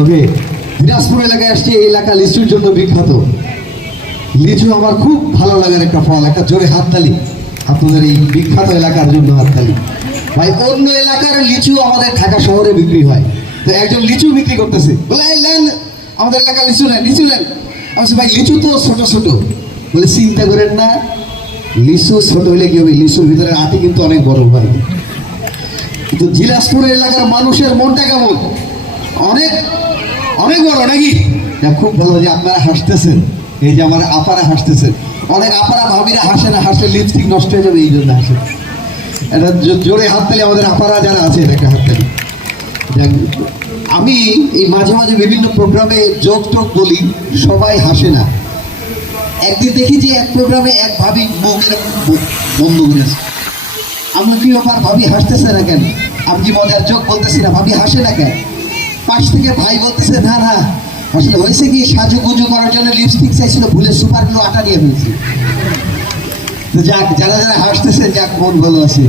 ওকে, দিনাজপুর এলাকায় আসছি এই এলাকা লিচুর জন্য বিখ্যাত। লিচু আমার খুব ভালো লাগার একটা ফল, একটা জোরে হাততালি। আপনাদের এই বিখ্যাত এলাকার জন্য হাততালি। ভাই, অন্য এলাকার লিচু আমাদের ঢাকা শহরে বিক্রি হয়। তো একজন লিচু বিক্রি করতেছে। বলে নেন, আমাদের এলাকার লিচু নেন লিচু নেন। আমি ভাই, লিচু তো ছোট ছোট। বলে, চিন্তা করেন না, লিচু ছোট হলে কি হবে? লিচুর ভিতরে আটি কিন্তু অনেক বড় হয়। কিন্তু দিনাজপুর এলাকার মানুষের মনটা কেমন? অনেক অনেক বড় নাকি? খুব ভালো যে আপনারা হাসতেছেন। এই যে আমার আপারা হাসতেছেন। অনেক আপারা ভাবিরা হাসে না হাসলে লিপস্টিক নষ্ট হয়ে যাবে এই জন্য হাসে। এটা জোরে হাততালি আমাদের আপারা যারা আছে একটা হাততালি যাক, আমি এই মাঝে মাঝে বিভিন্ন প্রোগ্রামে যোগ টোক বলি সবাই হাসে না। একদিন দেখি যে এক প্রোগ্রামে এক ভাবি মুখের বন্ধ করেছে আমরা কি ব্যাপার ভাবি হাসতেছে না কেন? আমি কি মজার চোখ বলতেছি না ভাবি হাসে না কেন? পাশ থেকে ভাই বলতেছে, না না আসলে হয়েছে কি? সাজু গুজু করার জন্য লিপস্টিক চাইছিল, ভুলে সুপার গ্লু আটা দিয়ে ফেলছি। তো যাক, যারা যারা হাসতেছে, যাক, মন ভালো আছে।